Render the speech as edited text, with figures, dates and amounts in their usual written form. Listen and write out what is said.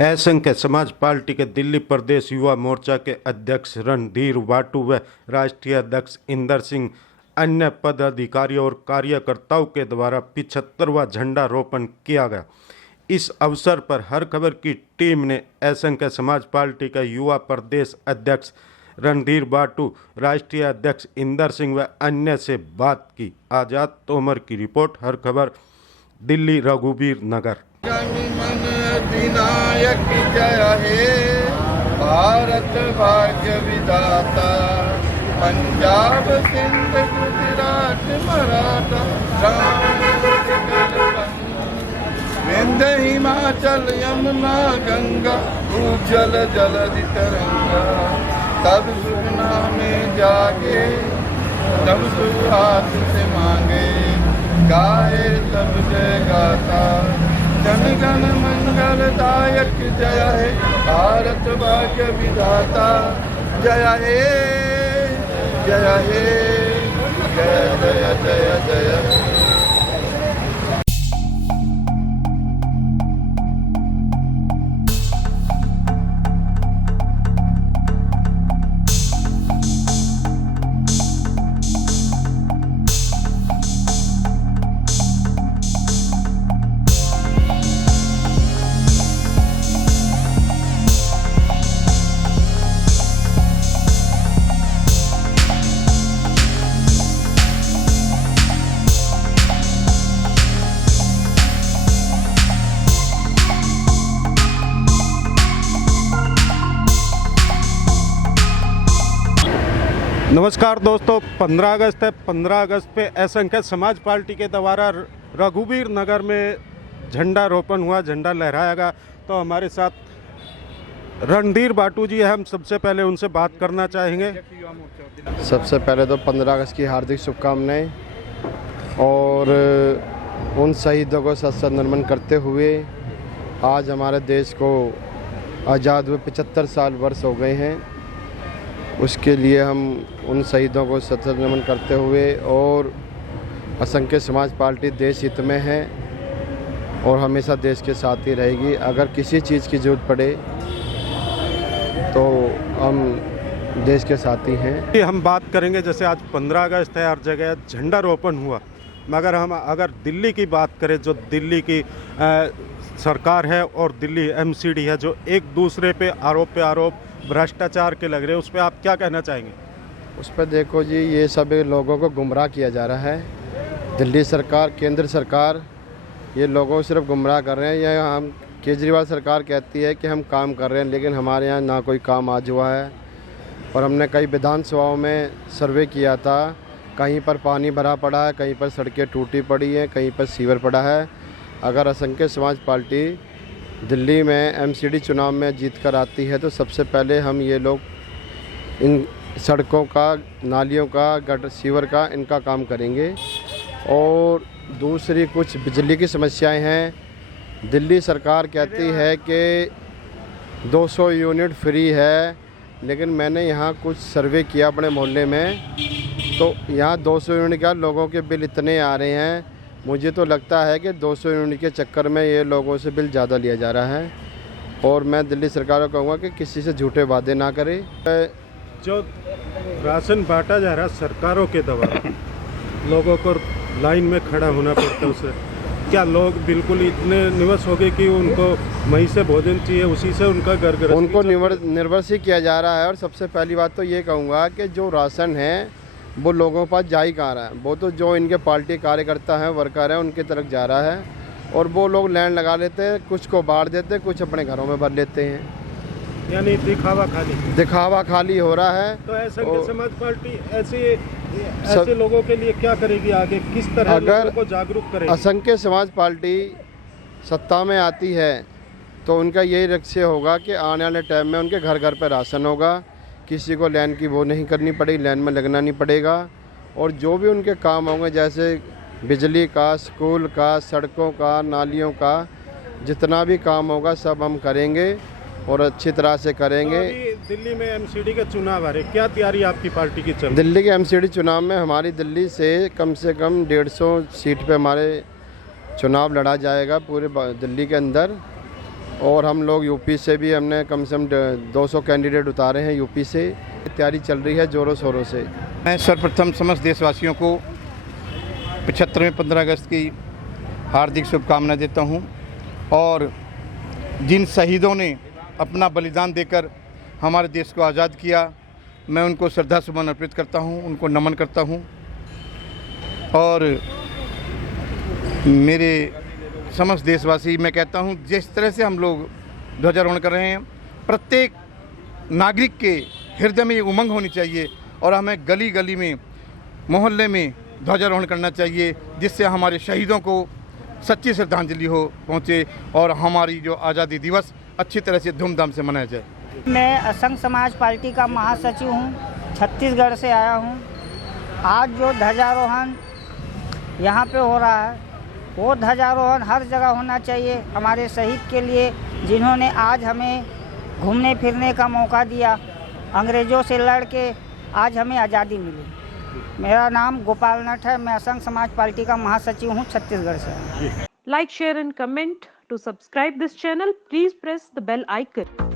असंख्य समाज पार्टी के दिल्ली प्रदेश युवा मोर्चा के अध्यक्ष रणधीर वाटू व राष्ट्रीय अध्यक्ष इंदर सिंह अन्य पदाधिकारियों और कार्यकर्ताओं के द्वारा 75वां झंडा रोपण किया गया। इस अवसर पर हर खबर की टीम ने असंख्य समाज पार्टी का युवा प्रदेश अध्यक्ष रणधीर वाटू, राष्ट्रीय अध्यक्ष इंदर सिंह व अन्य से बात की। आजाद तोमर की रिपोर्ट, हर खबर, दिल्ली, रघुवीर नगर। अधिनायक जय हे भारत भाग्य विधाता, पंजाब सिंध गुजरात मराठा, विंध्य हिमाचल यमुना गंगा, उज्जल जलधि तरंगा, तब सुगना में जागे, तब सुहास से मांगे, गाए तब जय गाता, जन गण मंगलदायक जय हे भारत भाग्य विधाता, जय हे जय हे जय जय जय जय। नमस्कार दोस्तों, 15 अगस्त है। 15 अगस्त पे असंख्य समाज पार्टी के द्वारा रघुवीर नगर में झंडा रोपण हुआ, झंडा लहराया गया। तो हमारे साथ रणधीर वाटू जी हैं, हम सबसे पहले उनसे बात करना चाहेंगे। सबसे पहले तो 15 अगस्त की हार्दिक शुभकामनाएं और उन शहीदों को सत नमन करते हुए आज हमारे देश को आज़ाद हुए 75 साल वर्ष हो गए हैं। उसके लिए हम उन शहीदों को सत नमन करते हुए और असंख्य समाज पार्टी देश हित में है और हमेशा देश के साथ ही रहेगी। अगर किसी चीज़ की ज़रूरत पड़े तो हम देश के साथ ही हैं। हम बात करेंगे, जैसे आज 15 अगस्त है, हर जगह झंडा रोपण हुआ, मगर हम अगर दिल्ली की बात करें, जो दिल्ली की सरकार है और दिल्ली एमसीडी है, जो एक दूसरे पे आरोप भ्रष्टाचार के लग रहे हैं, उस पर आप क्या कहना चाहेंगे? उस पर देखो जी, ये सब लोगों को गुमराह किया जा रहा है। दिल्ली सरकार, केंद्र सरकार ये लोगों को सिर्फ गुमराह कर रहे हैं। यह हम केजरीवाल सरकार कहती है कि हम काम कर रहे हैं, लेकिन हमारे यहाँ ना कोई काम आज हुआ है। और हमने कई विधानसभाओं में सर्वे किया था, कहीं पर पानी भरा पड़ा है, कहीं पर सड़कें टूटी पड़ी हैं, कहीं पर सीवर पड़ा है। अगर असंख्य समाज पार्टी दिल्ली में एमसीडी चुनाव में जीत कर आती है तो सबसे पहले हम ये लोग इन सड़कों का, नालियों का, गटर सीवर का, इनका काम करेंगे। और दूसरी कुछ बिजली की समस्याएं हैं। दिल्ली सरकार कहती है कि 200 यूनिट फ्री है, लेकिन मैंने यहाँ कुछ सर्वे किया अपने मोहल्ले में, तो यहाँ 200 यूनिट का लोगों के बिल इतने आ रहे हैं। मुझे तो लगता है कि 200 यूनिट के चक्कर में ये लोगों से बिल ज़्यादा लिया जा रहा है। और मैं दिल्ली सरकार को कहूँगा कि किसी से झूठे वादे ना करे। जो राशन बांटा जा रहा है सरकारों के द्वारा, लोगों को लाइन में खड़ा होना पड़ता है, उसे क्या लोग बिल्कुल इतने निवश हो गए कि उनको वहीं से भोजन चाहिए, उसी से उनका घर उनको निर्भर से किया जा रहा है। और सबसे पहली बात तो ये कहूँगा कि जो राशन है वो लोगों के पास जा ही कहाँ रहा है, वो तो जो इनके पार्टी कार्यकर्ता हैं, वर्कर हैं, उनकी तरफ जा रहा है। और वो लोग लाइन लगा लेते हैं, कुछ को बांट देते हैं, कुछ अपने घरों में भर लेते हैं। यानी दिखावा खाली हो रहा है। तो असंख्य समाज पार्टी ऐसे लोगों के लिए क्या करेगी आगे, किस तरह लोगों को जागरूक करेगी? असंख्य समाज पार्टी सत्ता में आती है तो उनका यही लक्ष्य होगा कि आने वाले टाइम में उनके घर घर पर राशन होगा, किसी को लाइन की वो नहीं करनी पड़ेगी, लाइन में लगना नहीं पड़ेगा। और जो भी उनके काम होंगे, जैसे बिजली का, स्कूल का, सड़कों का, नालियों का, जितना भी काम होगा सब हम करेंगे और अच्छी तरह से करेंगे। तो दिल्ली में एमसीडी का चुनाव आ रहे, क्या तैयारी आपकी पार्टी की चल रही? दिल्ली के एमसीडी चुनाव में हमारी दिल्ली से कम 150 सीट पे हमारे चुनाव लड़ा जाएगा पूरे दिल्ली के अंदर। और हम लोग यूपी से भी हमने कम से कम 200 कैंडिडेट उतारे हैं यूपी से। तैयारी चल रही है ज़ोरों शोरों से। मैं सर्वप्रथम समस्त देशवासियों को 75वें 15 अगस्त की हार्दिक शुभकामनाएं देता हूं और जिन शहीदों ने अपना बलिदान देकर हमारे देश को आज़ाद किया, मैं उनको श्रद्धा सुमन अर्पित करता हूं, उनको नमन करता हूं। और मेरे समस्त देशवासी, मैं कहता हूं, जिस तरह से हम लोग ध्वजारोहण कर रहे हैं, प्रत्येक नागरिक के हृदय में ये उमंग होनी चाहिए और हमें गली गली में, मोहल्ले में ध्वजारोहण करना चाहिए, जिससे हमारे शहीदों को सच्ची श्रद्धांजलि हो पहुँचे और हमारी जो आज़ादी दिवस अच्छी तरह से धूमधाम से मनाया जाए। मैं असंग समाज पार्टी का महासचिव हूँ, छत्तीसगढ़ से आया हूँ। आज जो ध्वजारोहण यहाँ पे हो रहा है, वो ध्वजारोहण हर जगह होना चाहिए हमारे शहीद के लिए, जिन्होंने आज हमें घूमने फिरने का मौका दिया। अंग्रेज़ों से लड़ के आज हमें आज़ादी मिली। मेरा नाम गोपाल नट है, मैं असंग समाज पार्टी का महासचिव हूँ, छत्तीसगढ़ से। Like, share and comment. To subscribe this channel, please press the bell icon.